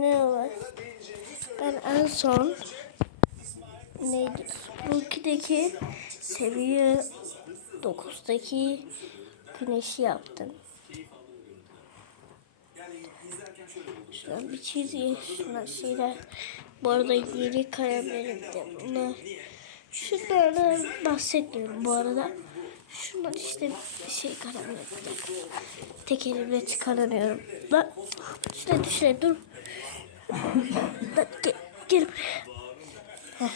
ne var? Ben en son neydi? Spooky'deki seviye 9'daki güneşi yaptım. Şuradan bir çizgi, şunlar şeyler. Bu arada yeni kalemlerim de bunlar. Şunlardan bahsetmiyorum bu arada. Şunlar işte şey kalemler. Tek elimle çıkaramıyorum. Lan şuraya düşre dur. Lan gel, gel buraya.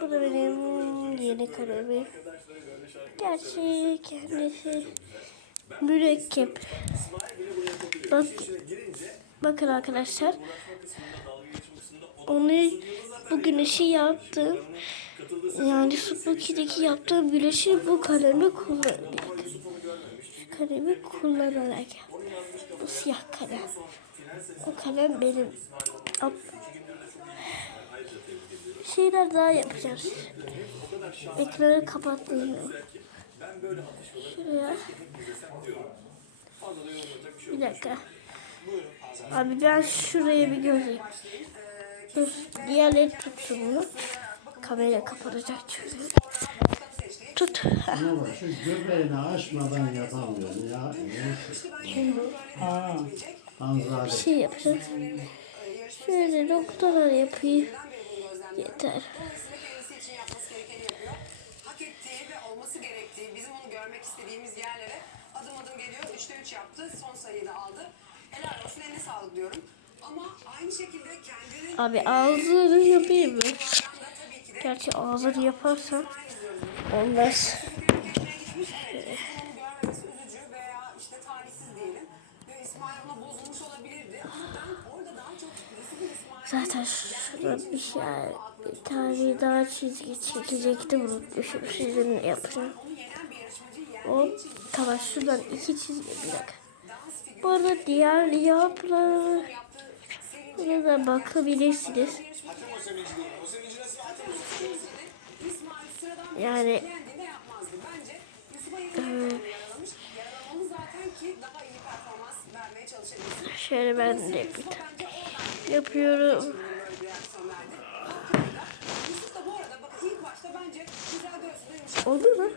Bu da benim yeni kalemim. Gerçi kendisi mürekkep. Bak, bakın arkadaşlar. Onu bu güneşi yaptım. Yani Spooky'deki yaptığım güneşi bu kalemi kullanarak. Şu kalemi kullanarak. Bu siyah kalem. O kalem benim. Hop. Şeyler daha yapacağız. Ekranı kapatmayayım. Şuraya. Bir dakika. Abi ben şuraya bir göreyim. Diğerleri tutsun bunu. Kamera kapanacak çünkü. Tut. Ne var? Şu göbeğini açmadan yapamıyorum ya. Ha. Hanzade. Bir şey yapacağız. Şöyle noktalar yapayım. Yeter. Görmek istediğimiz yerlere adım adım geliyor. Üçte üç yaptı. Son sayıyı da aldı. Helal olsun, eline sağlık diyorum. Ama aynı şekilde kendinin Abi ağzını yapayım mı? da tabii ki de Gerçi ağzını yaparsam olmaz. Zaten şurada bir şey bir tane daha çizgi çekecektim unutmuşum sizin yapacağım. Hop tamam şuradan iki çizgi bir dakika. Bu arada diğer buna da bakabilirsiniz. Çalışabilirsin. şöyle ben de bir yapıyorum. Oldu mu?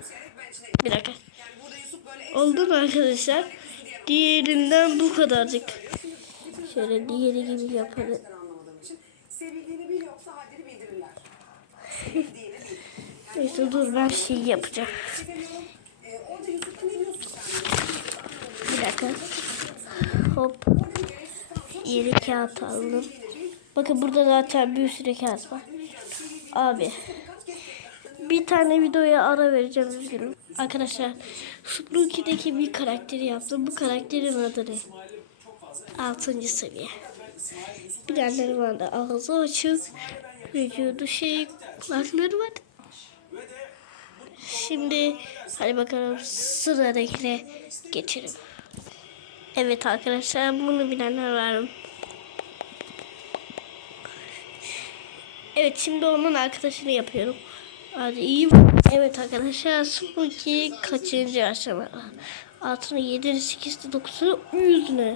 Bir dakika. Yani Oldu mu arkadaşlar? Diğerinden bu kadarcık. Şöyle diğeri gibi için sevildiğini bil yoksa bil. Neyse dur ben şey yapacağım. Bir dakika. Hop. Yeni kağıt aldım. Bakın burada zaten bir sürü kağıt var. Abi. Bir tane videoya ara vereceğim üzgünüm. Arkadaşlar Spooky'deki bir karakteri yaptım. Bu karakterin adı ne? 6. seviye. Bilenler vardı. Ağzı açık. Vücudu şey. Kulakları var. Şimdi hadi bakalım sıradakine geçelim. Evet arkadaşlar bunu bilenler var. Evet şimdi onun arkadaşını yapıyorum. Hadi iyi? Evet arkadaşlar Spooky kaçıncı aşama? Altını 7'ni 8'ni 9'u 100'ünü.